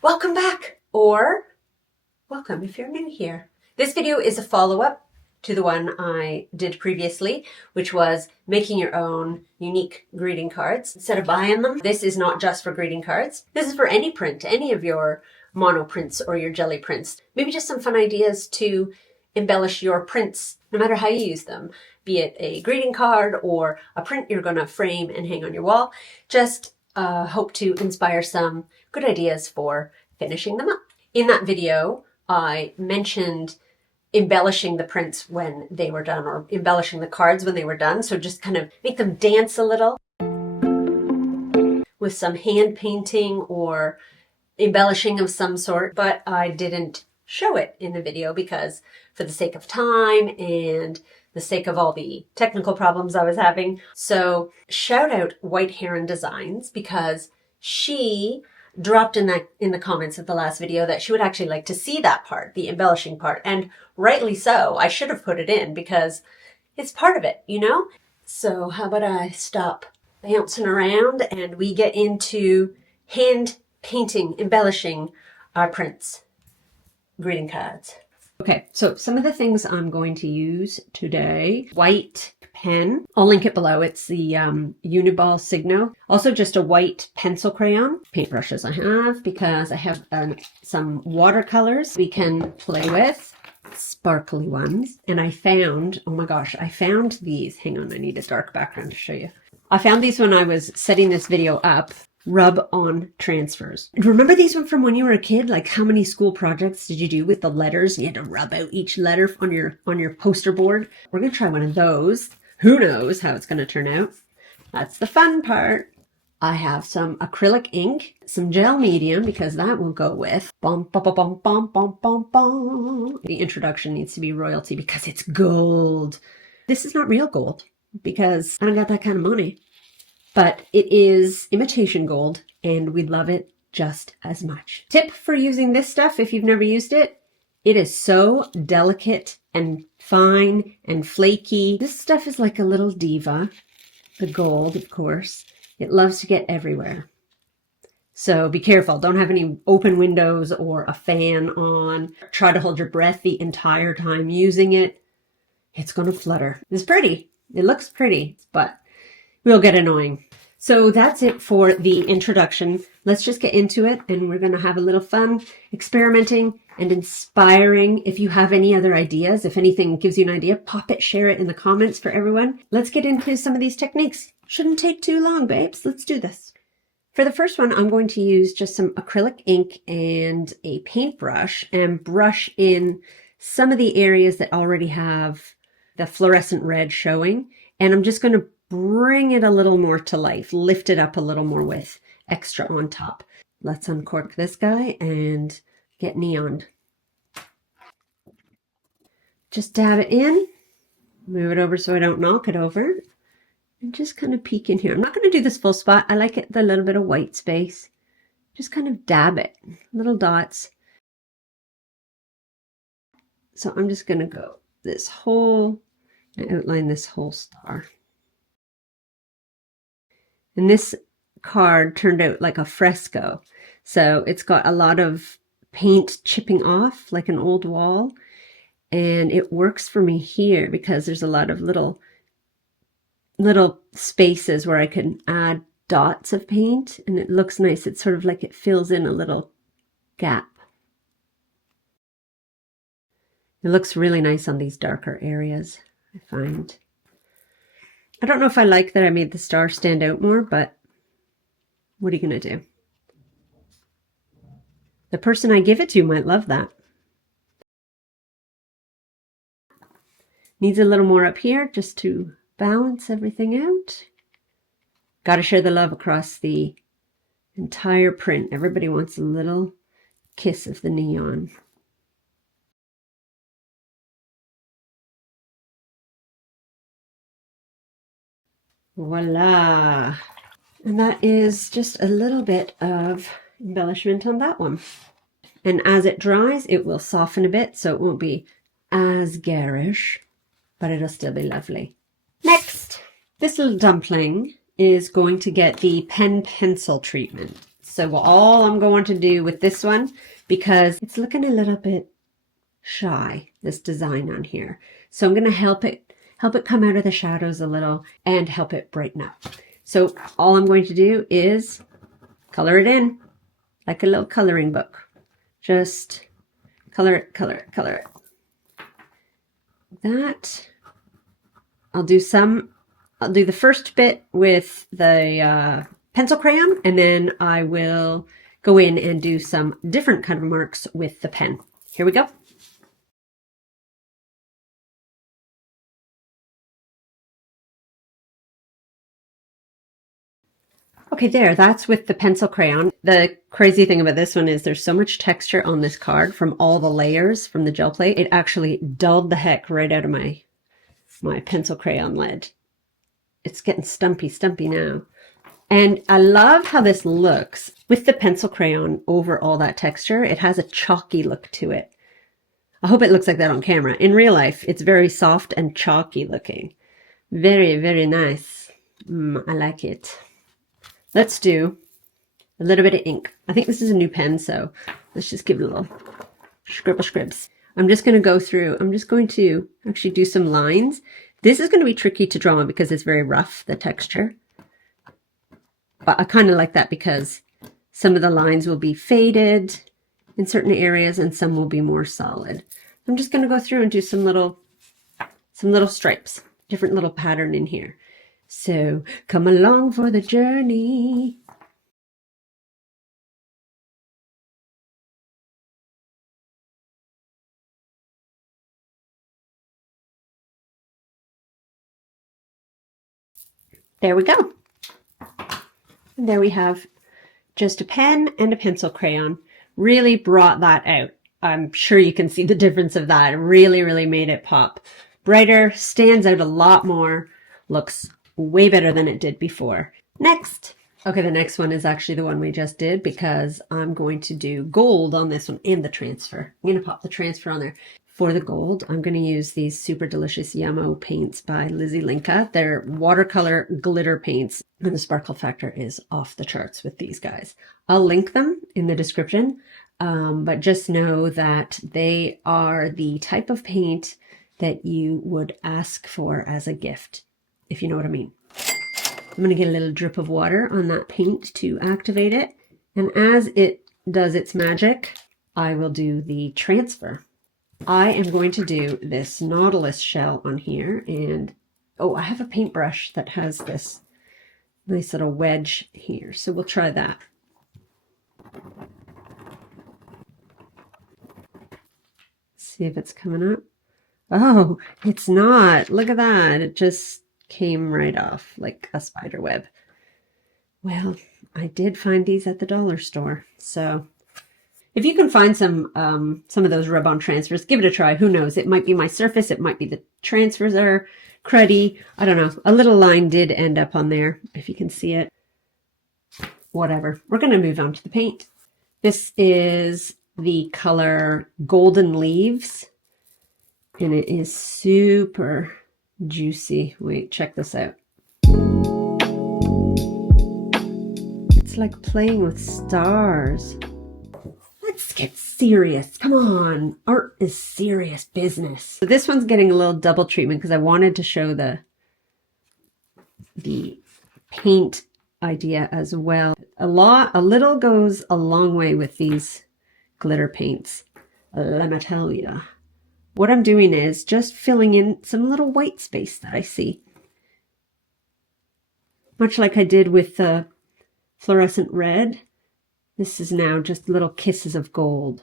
welcome back, or welcome if you're new here. This video is a follow-up to the one I did previously, which was making your own unique greeting cards instead of buying them. This is not just for greeting cards. This is for any print, any of your mono prints or your jelly prints. Maybe just some fun ideas to embellish your prints, no matter how you use them, be it a greeting card or a print you're going to frame and hang on your wall. Just hope to inspire some good ideas for finishing them up. In that video, I mentioned embellishing the prints when they were done, or embellishing the cards when they were done. So just kind of make them dance a little with some hand painting or embellishing of some sort, but I didn't show it in the video because for the sake of time and the sake of all the technical problems I was having. So shout out White Heron Designs, because she dropped in the comments of the last video that she would actually like to see that part, the embellishing part, and rightly so. I should have put it in because it's part of it, you know? So how about I stop bouncing around and we get into hand painting, embellishing our prints, greeting cards. Okay, so some of the things I'm going to use today: white pen. I'll link it below. It's the Uniball Signo. Also just a white pencil crayon. Paintbrushes I have because I have some watercolors we can play with. Sparkly ones. And I found, oh my gosh, I found these. Hang on, I need a dark background to show you. I found these when I was setting this video up. Rub-on transfers. Remember these ones from when you were a kid? Like, how many school projects did you do with the letters? You had to rub out each letter on your poster board. We're gonna try one of those. Who knows how it's gonna turn out? That's the fun part. I have some acrylic ink, some gel medium, because that will go with bum, bum, bum, bum, bum, bum, bum, bum. The introduction needs to be royalty because it's gold. This is not real gold because I don't got that kind of money. But it is imitation gold, and we love it just as much. Tip for using this stuff, if you've never used it: it is so delicate and fine and flaky. This stuff is like a little diva. The gold, of course. It loves to get everywhere. So be careful. Don't have any open windows or a fan on. Try to hold your breath the entire time using it. It's going to flutter. It's pretty. It looks pretty, but will get annoying. So that's it for the introduction. Let's just get into it, and we're going to have a little fun experimenting and inspiring. If you have any other ideas, if anything gives you an idea, pop it, share it in the comments for everyone. Let's get into some of these techniques. Shouldn't take too long, babes. Let's do this. For the first one, I'm going to use just some acrylic ink and a paintbrush and brush in some of the areas that already have the fluorescent red showing. And I'm just going to bring it a little more to life, lift it up a little more with extra on top. Let's uncork this guy and get neon. Just dab it in, move it over so I don't knock it over, and just kind of peek in here. I'm not going to do this full spot. I like it, the little bit of white space. Just kind of dab it, little dots. So I'm just going to go this whole, outline this whole star. And this card turned out like a fresco. So it's got a lot of paint chipping off like an old wall. And it works for me here because there's a lot of little spaces where I can add dots of paint. And it looks nice. It's sort of like it fills in a little gap. It looks really nice on these darker areas, I find. I don't know if I like that I made the star stand out more, but what are you going to do? The person I give it to might love that. Needs a little more up here just to balance everything out. Got to share the love across the entire print. Everybody wants a little kiss of the neon. Voila! And that is just a little bit of embellishment on that one. And as it dries, it will soften a bit, so it won't be as garish, but it'll still be lovely. Next, this little dumpling is going to get the pen pencil treatment. So all I'm going to do with this one, because it's looking a little bit shy, this design on here. So I'm going to help it come out of the shadows a little and help it brighten up. So all I'm going to do is color it in like a little coloring book. Just color it, color it, color it. That. I'll do the first bit with the pencil crayon, and then I will go in and do some different kind of marks with the pen. Here we go. Okay, there, that's with the pencil crayon. The crazy thing about this one is there's so much texture on this card from all the layers from the gel plate. It actually dulled the heck right out of my pencil crayon lid. It's getting stumpy now. And I love how this looks with the pencil crayon over all that texture. It has a chalky look to it. I hope it looks like that on camera. In real life, it's very soft and chalky looking. Very, very nice. I like it. Let's do a little bit of ink. I think this is a new pen, so let's just give it a little scribs. I'm just going to go through. I'm just going to actually do some lines. This is going to be tricky to draw on because it's very rough, the texture. But I kind of like that because some of the lines will be faded in certain areas and some will be more solid. I'm just going to go through and do some little stripes, different little pattern in here. So come along for the journey. There we go. And there we have just a pen and a pencil crayon. Really brought that out. I'm sure you can see the difference of that. It really, really made it pop. Brighter, stands out a lot more, looks way better than it did before. Next. Okay, the next one is actually the one we just did because I'm going to do gold on this one and the transfer. I'm going to pop the transfer on there. For the gold, I'm going to use these super delicious Yummo paints by Lizzie Linka. They're watercolor glitter paints, and the sparkle factor is off the charts with these guys. I'll link them in the description, but just know that they are the type of paint that you would ask for as a gift, if you know what I mean. I'm going to get a little drip of water on that paint to activate it, and as it does its magic, I will do the transfer. I am going to do this Nautilus shell on here, and oh, I have a paintbrush that has this nice little wedge here, so we'll try that. See if it's coming up. Oh, it's not. Look at that. It just came right off like a spider web. Well, I did find these at the dollar store, so if you can find some of those rub-on transfers, give it a try. Who knows? It might be my surface. It might be the transfers are cruddy. I don't know. A little line did end up on there, if you can see it. Whatever. We're going to move on to the paint. This is the color Golden Leaves, and it is super juicy. Wait, check this out. It's like playing with stars. Let's get serious. Come on. Art is serious business. So this one's getting a little double treatment because I wanted to show the paint idea as well. A little goes a long way with these glitter paints. Let me tell you. What I'm doing is just filling in some little white space that I see. Much like I did with the fluorescent red. This is now just little kisses of gold.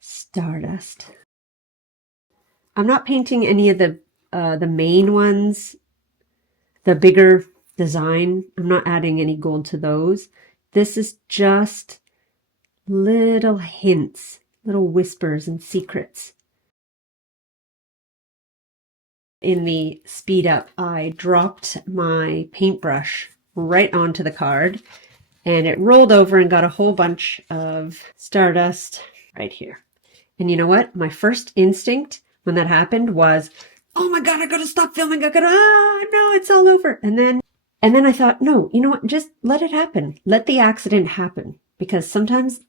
Stardust. I'm not painting any of the main ones, the bigger design. I'm not adding any gold to those. This is just little hints, little whispers and secrets. In the speed up, I dropped my paintbrush right onto the card. And it rolled over and got a whole bunch of stardust right here. And you know what? My first instinct when that happened was, oh my God, I gotta stop filming. No, it's all over. And then And then I thought, no, you know what? Just let it happen. Let the accident happen. Because sometimes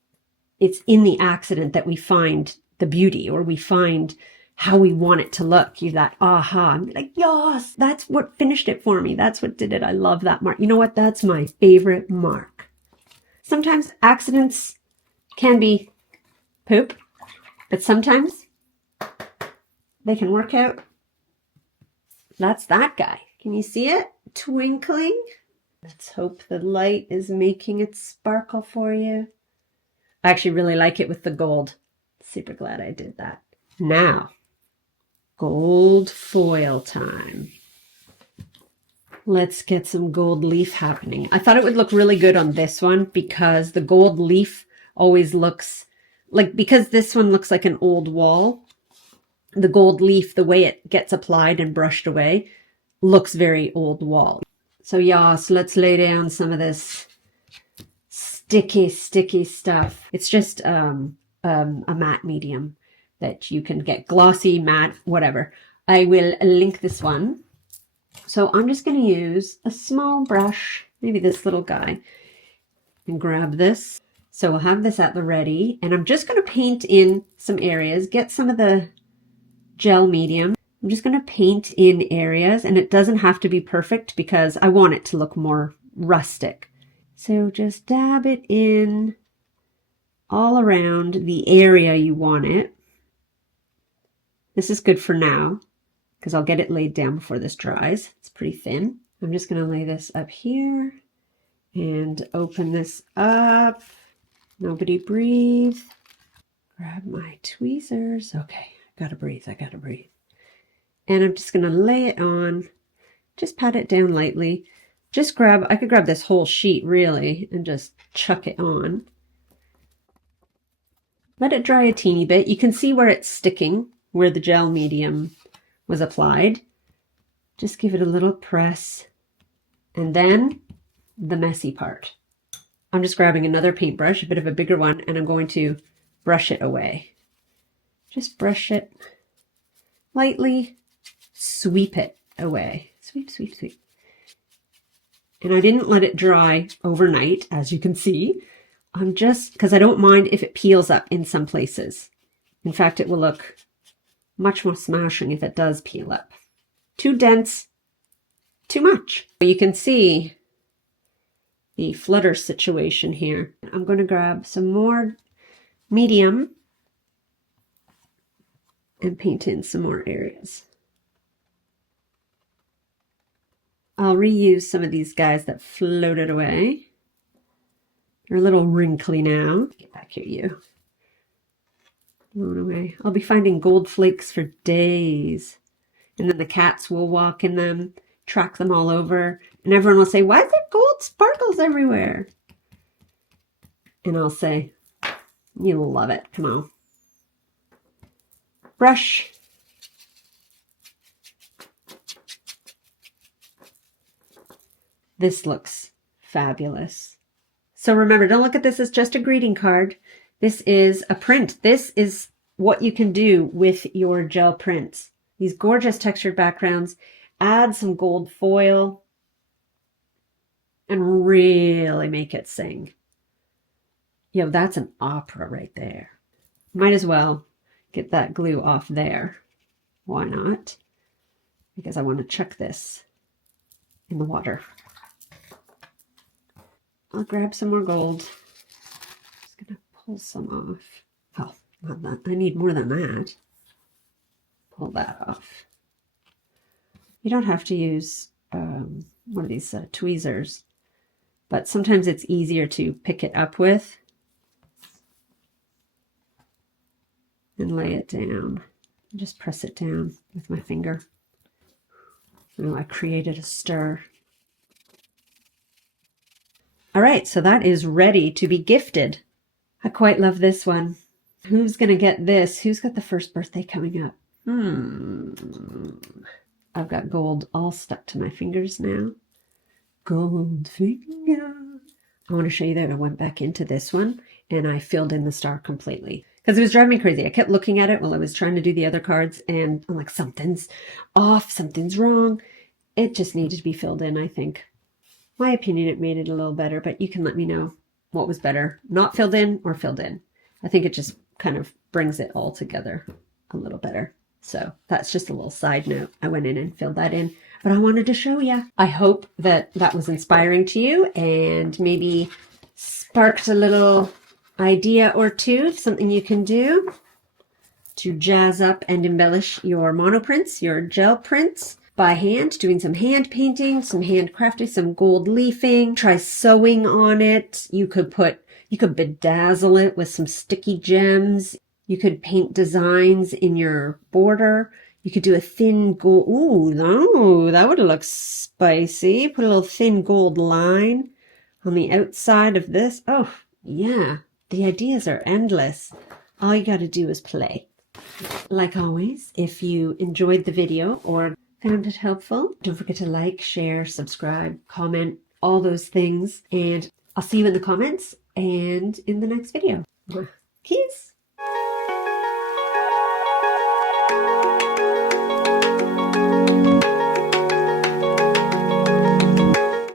it's in the accident that we find the beauty, or we find how we want it to look. You that aha. I'm like, yes, that's what finished it for me. That's what did it. I love that mark. You know what? That's my favorite mark. Sometimes accidents can be poop, but sometimes they can work out. That's that guy. Can you see it? Twinkling. Let's hope the light is making it sparkle for you. I actually really like it with the gold. Super glad I did that. Now, gold foil time. Let's get some gold leaf happening. I thought it would look really good on this one because the gold leaf always looks like, because this one looks like an old wall, the gold leaf, the way it gets applied and brushed away, looks very old wall. So yes, let's lay down some of this sticky stuff. It's just a matte medium that you can get, glossy, matte, whatever. I will link this one. So I'm just going to use a small brush, maybe this little guy, and grab this. So we'll have this at the ready, and I'm just going to paint in some areas, get some of the gel medium. I'm just going to paint in areas, and it doesn't have to be perfect because I want it to look more rustic. So just dab it in all around the area you want it. This is good for now because I'll get it laid down before this dries. It's pretty thin. I'm just going to lay this up here and open this up. Nobody breathe. Grab my tweezers. Okay, I gotta breathe. And I'm just going to lay it on. Just pat it down lightly. Just grab, I could grab this whole sheet really and just chuck it on. Let it dry a teeny bit. You can see where it's sticking, where the gel medium was applied. Just give it a little press. And then the messy part. I'm just grabbing another paintbrush, a bit of a bigger one, and I'm going to brush it away. Just brush it lightly, sweep it away. Sweep, sweep, sweep. And I didn't let it dry overnight, as you can see. I'm just, because I don't mind if it peels up in some places. In fact, it will look much more smashing if it does peel up. Too dense, too much. You can see the flutter situation here. I'm going to grab some more medium and paint in some more areas. I'll reuse some of these guys that floated away. They're a little wrinkly now. Get back here, you. Blown away. I'll be finding gold flakes for days. And then the cats will walk in them, track them all over, and everyone will say, why is there gold sparkles everywhere? And I'll say, you'll love it. Come on. Brush. This looks fabulous. So remember, don't look at this as just a greeting card. This is a print. This is what you can do with your gel prints. These gorgeous textured backgrounds. Add some gold foil and really make it sing. You know, that's an opera right there. Might as well get that glue off there. Why not? Because I want to chuck this in the water. I'll grab some more gold. Just gonna pull some off. Oh, not that. I need more than that. Pull that off. You don't have to use one of these tweezers, but sometimes it's easier to pick it up with and lay it down. Just press it down with my finger. Oh, I created a stir. All right, so that is ready to be gifted. I quite love this one. Who's going to get this? Who's got the first birthday coming up? I've got gold all stuck to my fingers now. Gold finger. I want to show you that I went back into this one and I filled in the star completely because it was driving me crazy. I kept looking at it while I was trying to do the other cards and I'm like, something's off, something's wrong. It just needed to be filled in, I think. my opinion, it made it a little better, but you can let me know what was better, not filled in or filled in. I think it just kind of brings it all together a little better. So that's just a little side note. I went in and filled that in, but I wanted to show you. I hope that that was inspiring to you and maybe sparked a little idea or two, something you can do to jazz up and embellish your monoprints, your gel prints by hand, doing some hand painting, some hand crafting, some gold leafing. Try sewing on it. You could bedazzle it with some sticky gems. You could paint designs in your border. You could do a thin gold. Ooh, no, that would look spicy. Put a little thin gold line on the outside of this. Oh, yeah. The ideas are endless. All you got to do is play. Like always, if you enjoyed the video or found it helpful, don't forget to like, share, subscribe, comment, all those things. And I'll see you in the comments and in the next video. Kiss!